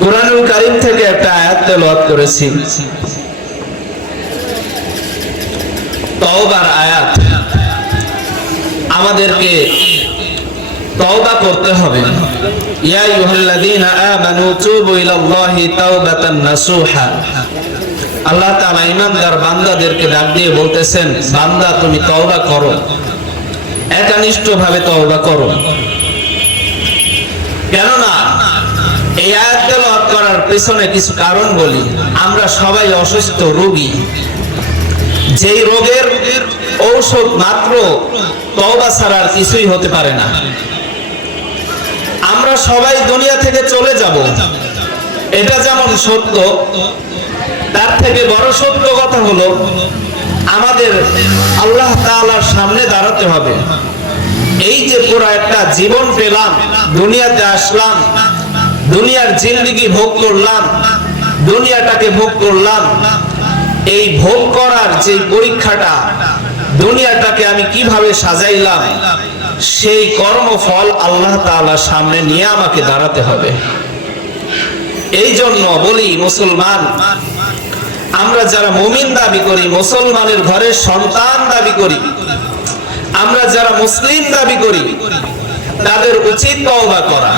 কুরআনুল কারীম থেকে একটা আয়াত তেলাওয়াত করেছি, তওবার আয়াত। আমাদেরকে তওবা করতে হবে। ইয়া আইয়ুহাল্লাযীনা আমানু তুবু ইলাল্লাহি তাওবাতান নাসুহা। আল্লাহ তাআলা ঈমানদার বান্দাদেরকে ডাক দিয়ে বলতেছেন, বান্দা তুমি তওবা করো, একনিষ্ঠভাবে তওবা করো। কেননা এই আয়াত তেলাওয়াত করার পেছনে কিছু কারণ বলি। আমরা সবাই অসুস্থ রোগী, যেই রোগের ঔষধ মাত্র তওবা ছাড়া আর কিছুই হতে পারে না। আমরা সবাই দুনিয়া থেকে চলে যাব, এটা যেমন সত্য, তার থেকে বড় সত্য কথা হলো আমাদের আল্লাহ তাআলার সামনে দাঁড়াতে হবে। এই যে পুরো একটা জীবন পেলাম, দুনিয়াতে আসলাম, দুনিয়ার জিন্দেগি ভোগ করলাম, দুনিয়াটাকে ভোগ করলাম, এই ভোগ করার যে পরীক্ষাটা, দুনিয়াটাকে আমি কিভাবে সাজাইলাম, সেই কর্মফল আল্লাহ তাআলার সামনে নিয়ে আমাকে দাঁড়াতে হবে। এই জন্য বলি, মুসলমান আমরা যারা মুমিন দাবি করি, মুসলমানের ঘরের সন্তান দাবি করি, আমরা যারা মুসলিম দাবি করি, তাদের উচিত তওবা করা।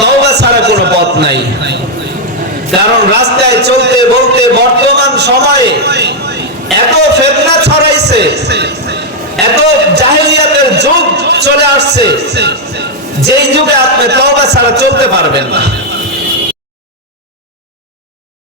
তওবা ছাড়া কোনো পথ নাই। কারণ রাস্তায় চলতে বলতে বর্তমান সময়ে এত ফিতনা ছড়াইছে, এত জাহেলিয়াতের যুগ চলে আসছে, যেই যুগে আপনি তওবা ছাড়া চলতে পারবেন না।